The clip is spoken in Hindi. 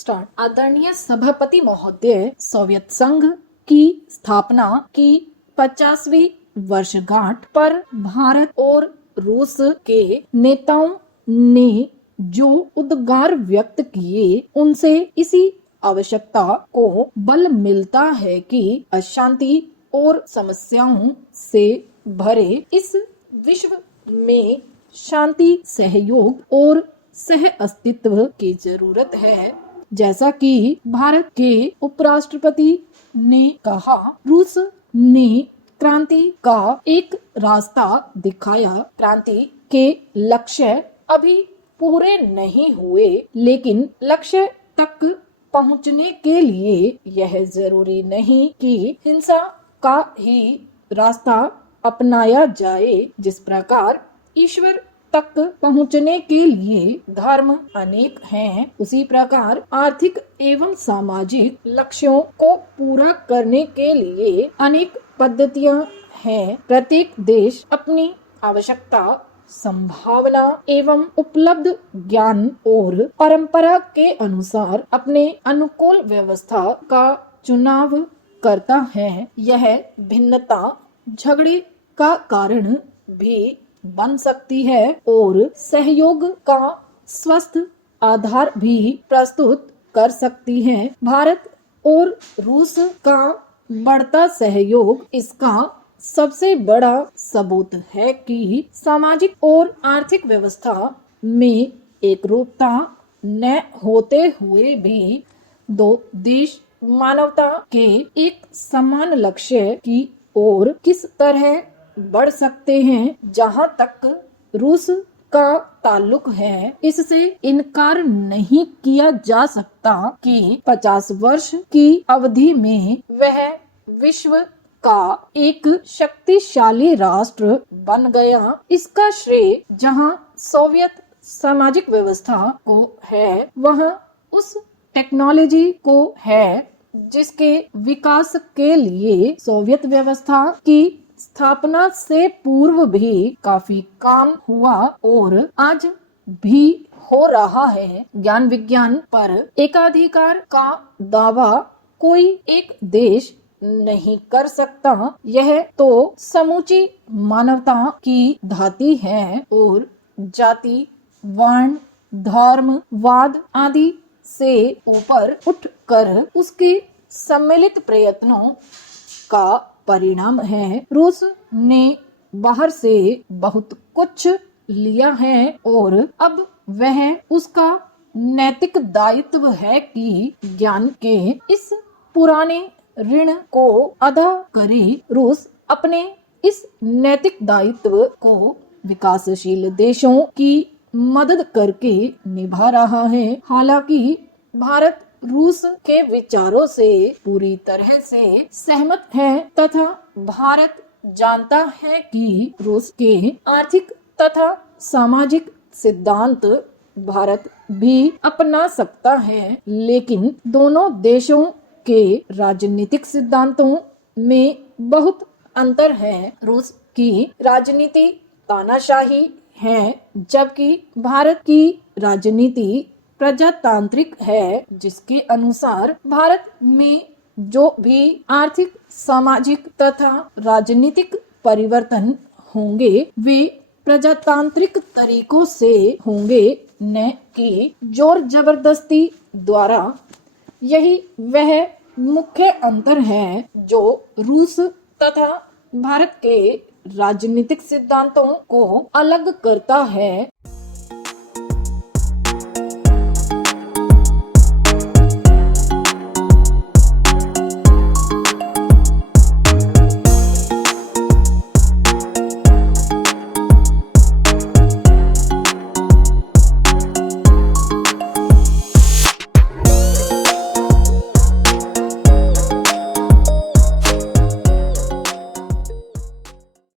स्टार्ट। आदरणीय सभापति महोदय, सोवियत संघ की स्थापना की 50वीं वर्षगांठ पर भारत और रूस के नेताओं ने जो उद्गार व्यक्त किए, उनसे इसी आवश्यकता को बल मिलता है कि अशांति और समस्याओं से भरे इस विश्व में शांति, सहयोग और सह अस्तित्व की जरूरत है। जैसा कि भारत के उपराष्ट्रपति ने कहा, रूस ने क्रांति का एक रास्ता दिखाया। क्रांति के लक्ष्य अभी पूरे नहीं हुए, लेकिन लक्ष्य तक पहुंचने के लिए यह जरूरी नहीं कि हिंसा का ही रास्ता अपनाया जाए। जिस प्रकार ईश्वर तक पहुंचने के लिए धर्म अनेक हैं, उसी प्रकार आर्थिक एवं सामाजिक लक्ष्यों को पूरा करने के लिए अनेक पद्धतियां हैं। प्रत्येक देश अपनी आवश्यकता, संभावना एवं उपलब्ध ज्ञान और परंपरा के अनुसार अपने अनुकूल व्यवस्था का चुनाव करता है। यह भिन्नता झगड़े का कारण भी बन सकती है और सहयोग का स्वस्थ आधार भी प्रस्तुत कर सकती है। भारत और रूस का बढ़ता सहयोग इसका सबसे बड़ा सबूत है कि सामाजिक और आर्थिक व्यवस्था में एकरूपता न होते हुए भी दो देश मानवता के एक समान लक्ष्य की ओर किस तरह बढ़ सकते हैं। जहां तक रूस का ताल्लुक है, इससे इनकार नहीं किया जा सकता कि 50 वर्ष की अवधि में वह विश्व का एक शक्तिशाली राष्ट्र बन गया। इसका श्रेय जहां सोवियत सामाजिक व्यवस्था को है, वह उस टेक्नोलॉजी को है जिसके विकास के लिए सोवियत व्यवस्था की स्थापना से पूर्व भी काफी काम हुआ और आज भी हो रहा है। ज्ञान विज्ञान पर एकाधिकार का दावा कोई एक देश नहीं कर सकता। यह तो समूची मानवता की धाती है और जाति, वर्ण, धर्म, वाद आदि से ऊपर उठकर उसके सम्मिलित प्रयत्नों का परिणाम है। रूस ने बाहर से बहुत कुछ लिया है और अब वह उसका नैतिक दायित्व है कि ज्ञान के इस पुराने ऋण को अदा करे। रूस अपने इस नैतिक दायित्व को विकासशील देशों की मदद करके निभा रहा है। हालांकि भारत रूस के विचारों से पूरी तरह से सहमत है तथा भारत जानता है कि रूस के आर्थिक तथा सामाजिक सिद्धांत भारत भी अपना सकता है, लेकिन दोनों देशों के राजनीतिक सिद्धांतों में बहुत अंतर है। रूस की राजनीति तानाशाही है, जबकि भारत की राजनीति प्रजातांत्रिक है, जिसके अनुसार भारत में जो भी आर्थिक, सामाजिक तथा राजनीतिक परिवर्तन होंगे वे प्रजातांत्रिक तरीकों से होंगे, न कि जोर जबरदस्ती द्वारा। यही वह मुख्य अंतर है जो रूस तथा भारत के राजनीतिक सिद्धांतों को अलग करता है।